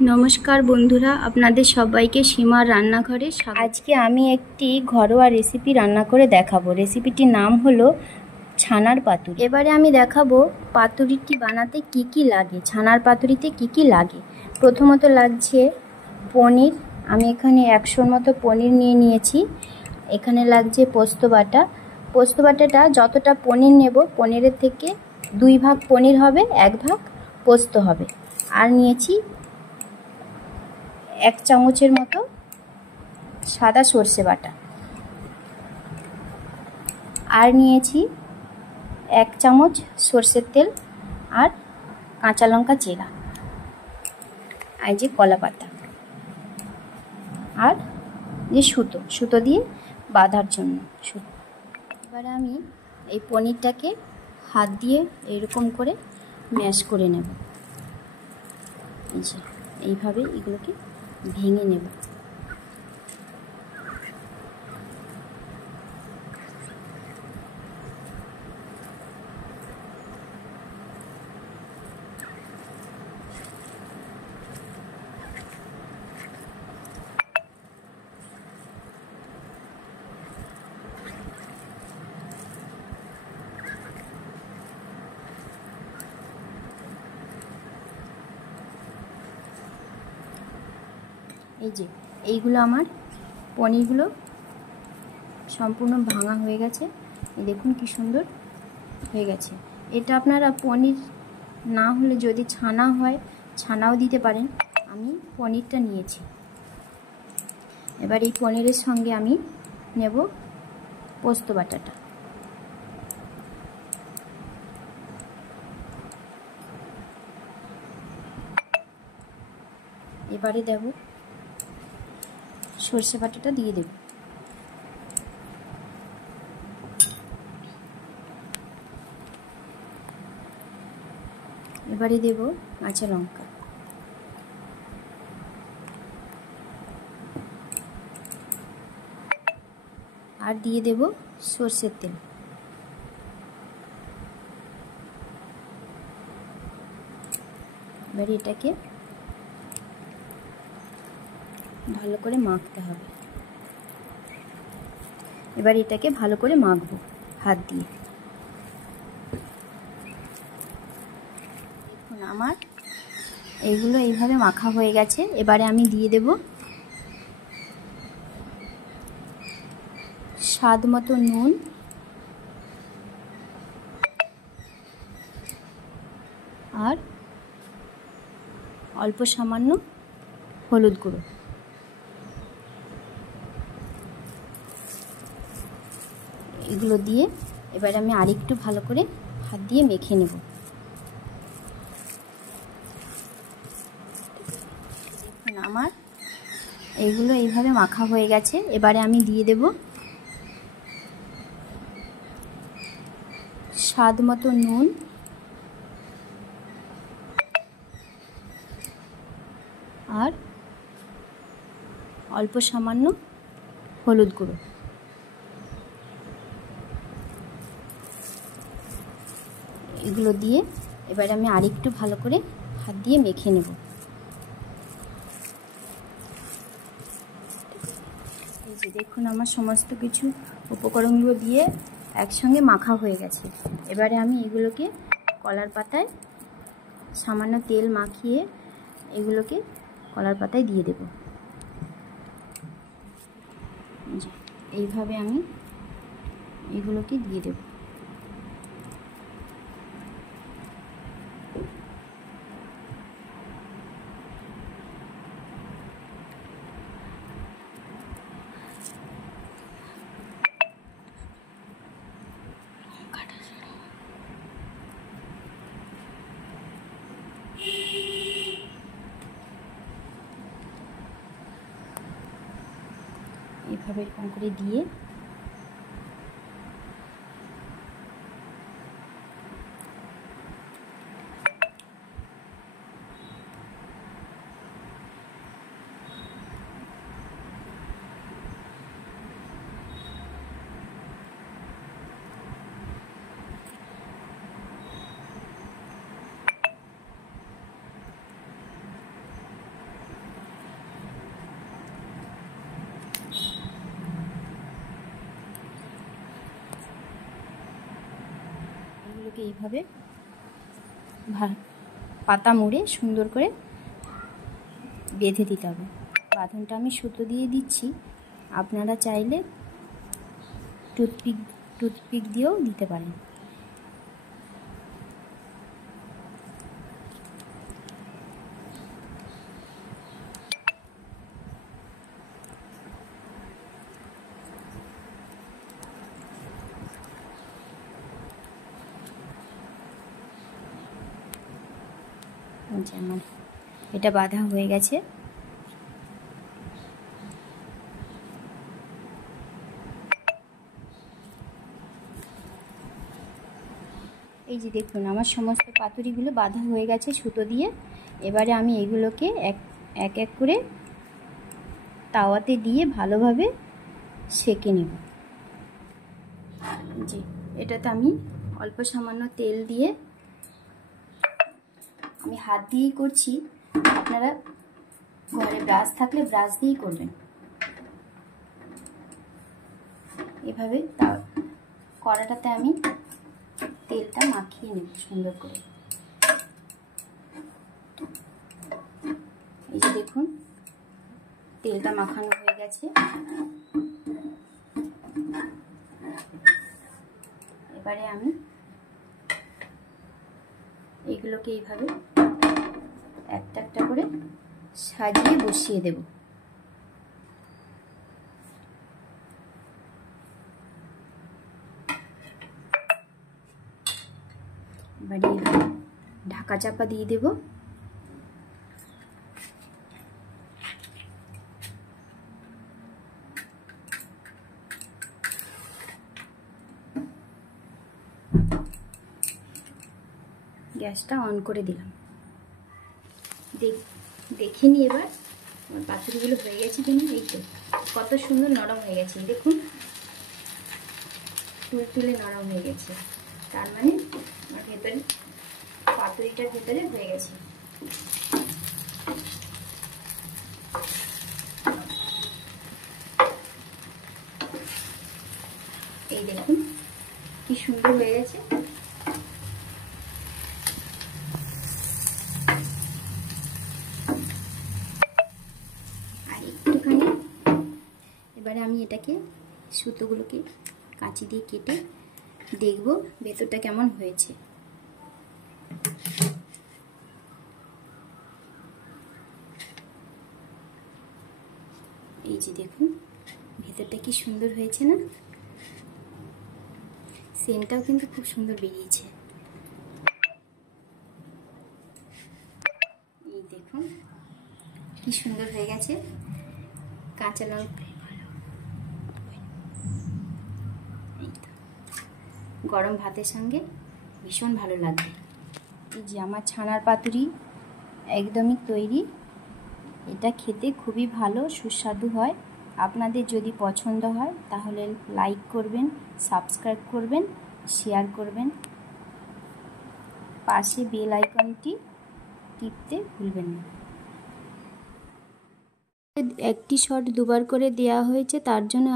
नमस्कार बंधुरा आपनादेर सबाइके सीमार रान्नाघरे आजके आमी एकटी घरोया रेसिपि रान्ना करे देखाबो। रेसिपिटिर नाम हलो छानार पातुरी। एबारे आमी देखाबो पातुरिटी बानाते की की लागे, छानार पातुरिते की की लागे। प्रथमत लागछे पनिर, आमी एखाने 100 मतो पनिर निये नियेछि। एखाने लागछे पोस्तो बाटा। पोस्तो बाटाटा जतटा पनिर नेब पनिरेर थेके 2 भाग पनिर होबे, 1 भाग पोस्त होबे। आर नियेछि 1 चामचेर मतो सादा सर्षे बाटा, आर नियेछि 1 चामच सर्षेर तेल और काँचा लंका चेरा, आर जे कला पाता और जे सुतो सुतो दिए बाँधार जन्य। एबारे आमी এই পনিরটাকে हाथ दिए एरकम करे मैश करे नेब। এইভাবে এগুলোকে ভেঙে নেব। এই যে এইগুলো আমার পনিরগুলো সম্পূর্ণ ভাঙা হয়ে গেছে। এই দেখুন কি সুন্দর হয়ে গেছে। এটা আপনারা পনির না হলে যদি ছানা হয় ছানাও দিতে পারেন। আমি পনিরটা নিয়েছি। এবার এই পনিরের সঙ্গে আমি নেব পোস্ত বাটাটা। এবারে দেব সরষে বাটাটা দিয়ে দেব। এবারে দেব কাঁচা লঙ্কা, আর দিয়ে দেব সরষের তেল। এবারে এটাকে ভালো করে মাখতে হবে। এবার এটাকে ভালো করে মাখবো হাত দিয়ে। দেখুন আমার এইগুলো এইভাবে মাখা হয়ে গেছে। এবারে আমি দিয়ে দেব স্বাদ মতো নুন, আর অল্প সামান্য হলুদ গুঁড়ো। এগুলো দিয়ে এবার আমি আরেকটু ভালো করে হাত দিয়ে মেখে নেব। দেখুন আমার এইগুলো এইভাবে মাখা হয়ে গেছে। এবারে আমি দিয়ে দেব স্বাদ মতো নুন, আর অল্প সামান্য হলুদ গুঁড়ো। এগুলো দিয়ে এবারে আমি আরেকটু ভালো করে হাত দিয়ে মেখে নেব। এই যে দেখুন আমার সমস্ত কিছু উপকরণগুলো দিয়ে একসঙ্গে মাখা হয়ে গেছে। এবারে আমি এগুলোকে কলার পাতায় সামান্য তেল মাখিয়ে এগুলোকে কলার পাতায় দিয়ে দেব। এইভাবে আমি এগুলোকে দিয়ে দেব। এইভাবে এরকম করে দিয়ে এগুলোকে এইভাবে পাতা মুড়ে সুন্দর করে বেঁধে দিতে হবে। বাঁধনটা আমি সুতো দিয়ে দিচ্ছি, আপনারা চাইলে টুথপিক দিয়েও দিতে পারেন। আমার এটা বাঁধা হয়ে গেছে। এই যে দেখুন আমার সমস্ত পাতুরিগুলো বাঁধা হয়ে গেছে সুতো দিয়ে। এবারে আমি এগুলোকে এক এক করে তাওয়াতে দিয়ে ভালোভাবে সেঁকে নেব। জি, এটাতে আমি অল্প সামান্য তেল দিয়ে, আমি হাত দিয়েই করছি, আপনারা ঘরে ব্রাশ থাকলে ব্রাশ দিয়েই করবেন। এভাবে কড়াটাতে আমি তেলটা মাখিয়ে নেব সুন্দর করে। এই যে দেখুন তেলটা মাখানো হয়ে গেছে। এবারে আমি এগুলোকে এইভাবে একটা একটা করে সাজিয়ে বসিয়ে দেব। এবারে ঢাকা চাপা দিয়ে দেব। গ্যাসটা অন করে দিলাম। দেখিনি এবার আমার পাতুরিগুলো হয়ে গেছে কিনা। এই তো কত সুন্দর নরম হয়ে গেছে, দেখুন তুলে নরম হয়ে গেছে। তার মানে আমার ভেতরে পাতুরিটার ভেতরে হয়ে গেছে। এই দেখুন কি সুন্দর হয়ে গেছে। আর একটুখানি এবারে আমি এটাকে সুতোগুলোকে কাঁচি দিয়ে কেটে দেখব ভেতরটা কেমন হয়েছে। এই যে দেখুন ভেতরটা কি সুন্দর হয়েছে না, সেন্টটাও কিন্তু খুব সুন্দর বেরিয়েছে। এই দেখুন কি সুন্দর হয়ে গেছে। কাঁচা লঙ্কা গরম ভাতের সঙ্গে ভীষণ ভালো লাগবে। এই যে আমার ছানার পাতুরি একদমই তৈরি। এটা খেতে খুবই ভালো সুস্বাদু হয়। আপনাদের যদি পছন্দ হয় তাহলে লাইক করবেন, সাবস্ক্রাইব করবেন, শেয়ার করবেন, পাশে বেল আইকনটি টিপতে ভুলবেন না। একটি শট দুবার করে দেওয়া হয়েছে, তার জন্য